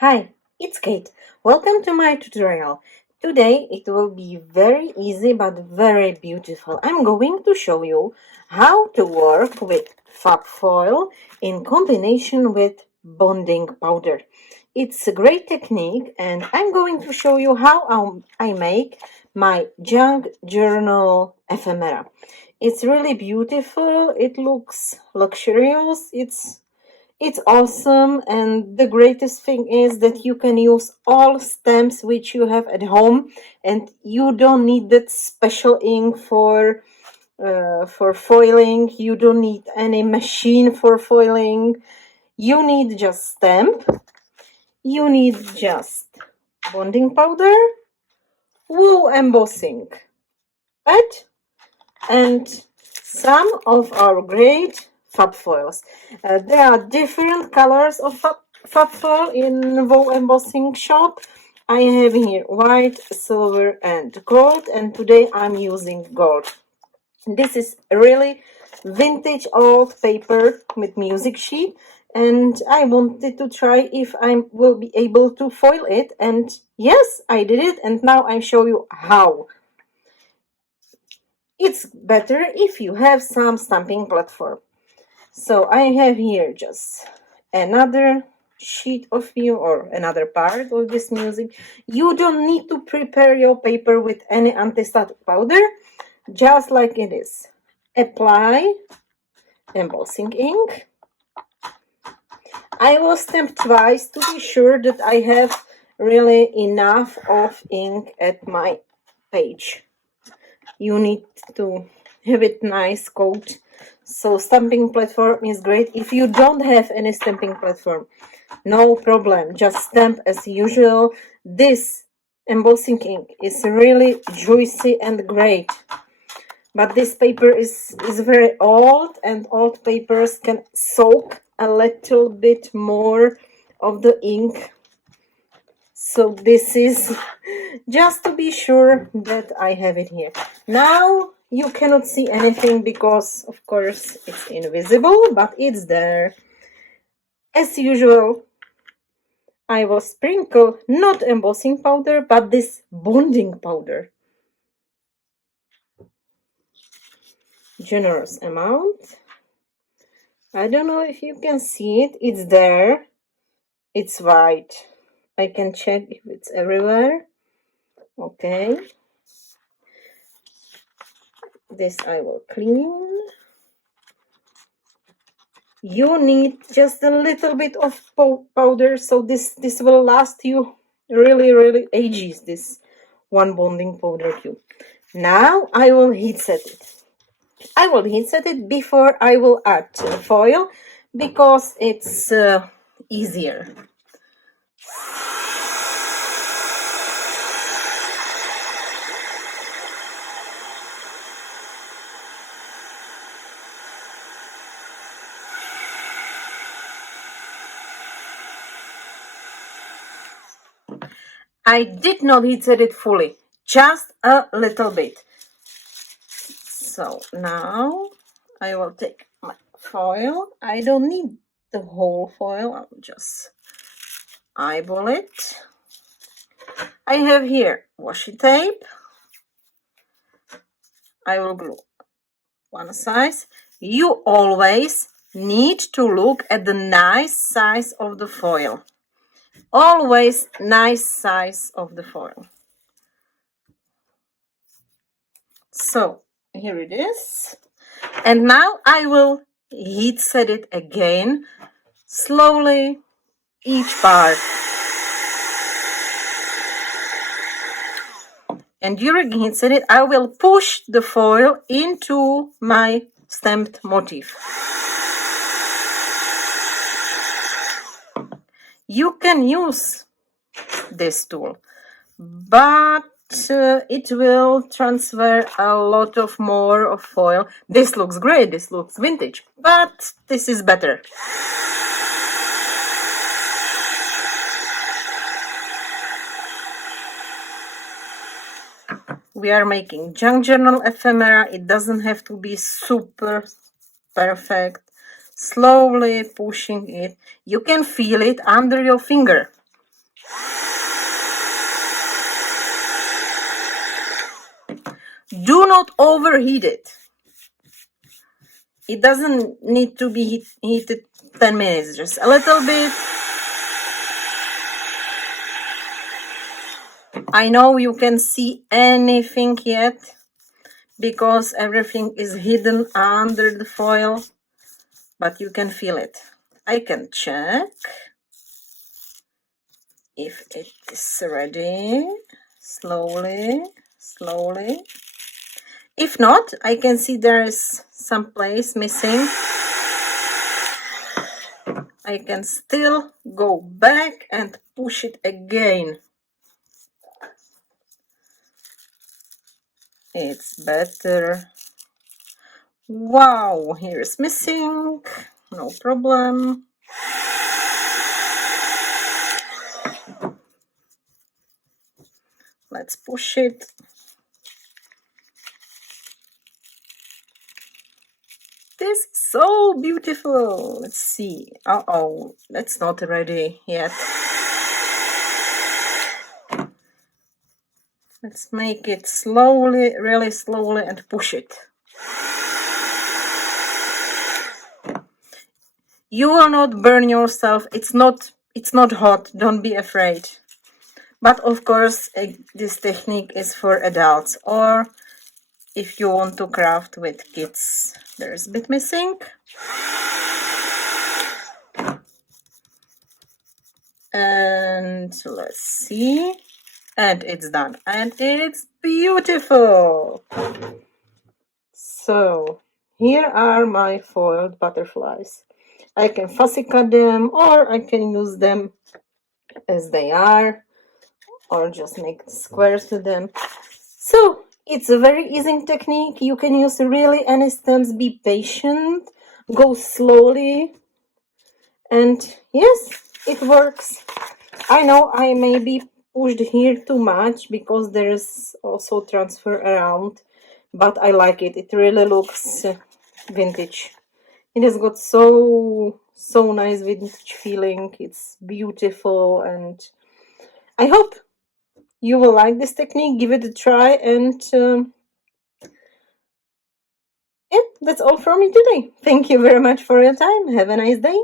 Hi, it's Kate. Welcome to my tutorial. Today it will be very easy but very beautiful. I'm going to show you how to work with fab foil in combination with bonding powder. It's a great technique and I'm going to show you how I make my junk journal ephemera. It's really beautiful, it looks luxurious, it's awesome, and the greatest thing is that you can use all stamps which you have at home, and you don't need that special ink for foiling. You don't need any machine for foiling. You need just stamp. You need just bonding powder, wool embossing pad, and some of our great fab foils. There are different colors of fab foil in wool embossing shop. I have here white, silver and gold, and today I'm using gold. This is really vintage old paper with music sheet, and I wanted to try if I will be able to foil it, and yes, I did it, and now I show you how. It's better if you have some stamping platform. So I have here just another sheet of view or another part of this music. You don't need to prepare your paper with any anti-static powder, just like it is. Apply embossing ink. I will stamp twice to be sure that I have really enough of ink at my page. You need to have it nice coat. So stamping platform is great. If you don't have any stamping platform, no problem, just stamp as usual. This embossing ink is really juicy and great, but this paper is very old, and old papers can soak a little bit more of the ink. So this is just to be sure that I have it here. Now you cannot see anything because of course it's invisible, but it's there. As usual, I will sprinkle not embossing powder but this bonding powder. Generous amount. I don't know if you can see it. It's there. It's white. I can check if it's everywhere. Okay. This I will clean. You need just a little bit of powder, so this will last you really ages, this one bonding powder cube. Now I will heat set it. I will heat set it before I will add foil because it's easier. I did not heat set it fully, just a little bit. So now I will take my foil. I don't need the whole foil, I'll just eyeball it. I have here washi tape. I will glue one size. You always need to look at the nice size of the foil. Always nice size of the foil. So here it is. And now I will heat set it again, slowly, each part. And during heat set it, I will push the foil into my stamped motif. You can use this tool, but it will transfer a lot of more of foil. This looks great, this looks vintage, but this is better. We are making junk journal ephemera. It doesn't have to be super perfect. Slowly pushing it. You can feel it under your finger. Do not overheat it. It doesn't need to be heated 10 minutes, just a little bit. I know you can see anything yet because everything is hidden under the foil, but you can feel it. I can check if it is ready. Slowly, slowly. If not, I can see there is some place missing. I can still go back and push it again. It's better. Wow, here is missing. No problem. Let's push it. This is so beautiful. Let's see. Uh-oh, that's not ready yet. Let's make it slowly, really slowly, and push it. You will not burn yourself. It's not hot. Don't be afraid. But of course, this technique is for adults, or if you want to craft with kids. There's a bit missing. And let's see. And it's done. And it's beautiful. So here are my foiled butterflies. I can fussy cut them, or I can use them as they are, or just make squares to them. So it's a very easy technique. You can use really any stems. Be patient, go slowly, and yes, it works. I know I may be pushed here too much because there is also transfer around, but I like it. It really looks vintage. It has got so nice vintage feeling. It's beautiful, and I hope you will like this technique. Give it a try, and yeah, that's all from me today. Thank you very much for your time. Have a nice day.